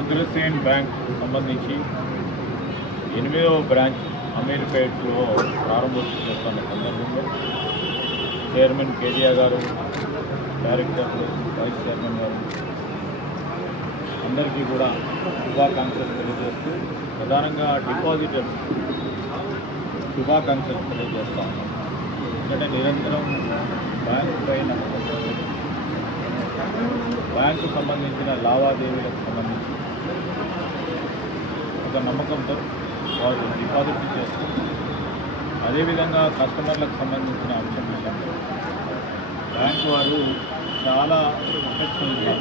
Agrasen bank సంబంధించి 8వ branch అమీర్పేట్లో ప్రారంభోత్సవం చేస్తున్న సందర్భంలో చైర్మన్ కేజీఆర్ గారు, డైరెక్టర్లు, వైస్ చైర్మన్ గారు అందరికీ కూడా శుభాకాంక్షలు తెలియజేస్తూ ప్రధానంగా డిపాజిటర్స్ శుభాకాంక్షలు తెలియజేస్తాం. ఎందుకంటే నిరంతరం బ్యాంకు పైన బ్యాంకు సంబంధించిన లావాదేవీలకు సంబంధించి ఒక నమ్మకంతో వారు డిపాజిట్ చేస్తూ అదేవిధంగా కస్టమర్లకు సంబంధించిన అంశం విషయంలో బ్యాంకు వారు చాలా ప్రొఫెషనల్గా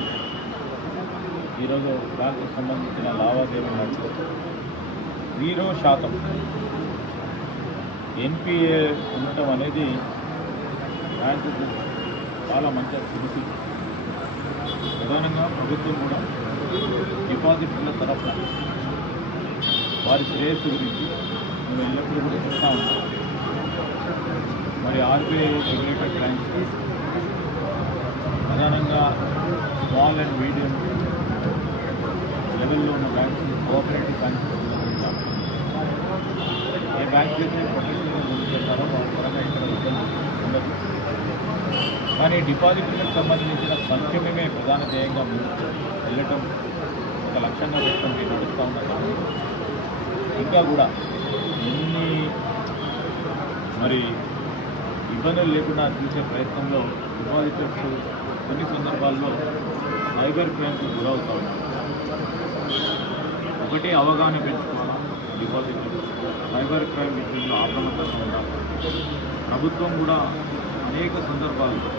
ఈరోజు బ్యాంకుకు సంబంధించిన లావాదేవీలకు 0% ఎన్పిఏ ఉండటం అనేది బ్యాంకుకు చాలా మంచి స్థితి. ప్రధానంగా ప్రభుత్వం కూడా డిపాజిటర్ల తరఫున వారి శ్రేయస్సు గురించి మేము ఎల్లప్పుడూ కూడా చూస్తూ ఉంటాం. మరి ఆర్బీఐ రెగ్యులేటెడ్ బ్యాంక్స్ ప్రధానంగా స్మాల్ అండ్ మీడియం లెవెల్లో ఉన్న బ్యాంక్స్, కోఆపరేటివ్ బ్యాంక్స్ ఏ బ్యాంక్ అయితే ప్రొఫెషనల్గా ముందు చేస్తారో వారి పరంగా ఇక్కడ ఇబ్బంది ఉండదు. కానీ డిపాజిటర్లకు సంబంధించిన సంక్షేమమే ప్రధాన ధ్యేయంగా ముందుకు వెళ్ళటం ఒక లక్ష్యంగా పెట్టడం మీరు నడుస్తూ ఉన్నారు. ఇంకా కూడా ఎన్ని మరి ఇబ్బందులు లేకుండా చూసే ప్రయత్నంలో డిపాజిటర్స్ కొన్ని సందర్భాల్లో సైబర్ క్రైమ్కి గురవుతూ ఉన్నారు. ఒకటి అవగాహన పెంచుకోవాలా, డిపాజిటర్ సైబర్ క్రైమ్ విషయంలో అప్రమత్తంగా ఉండాలి. ప్రభుత్వం కూడా అనేక సందర్భాల్లో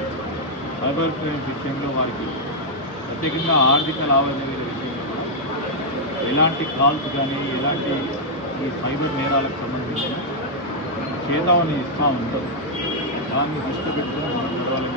సైబర్ క్రైమ్ విషయంలో వారికి ప్రత్యేకంగా ఆర్థిక లావాదేవీల విషయంలో కూడా ఎలాంటి కాల్స్ కానీ ఎలాంటి ఈ సైబర్ నేరాలకు సంబంధించిన చేతావని ఇస్తూ ఉంటారు. దాన్ని దృష్టి పెట్టుకుని మనం నడవాలని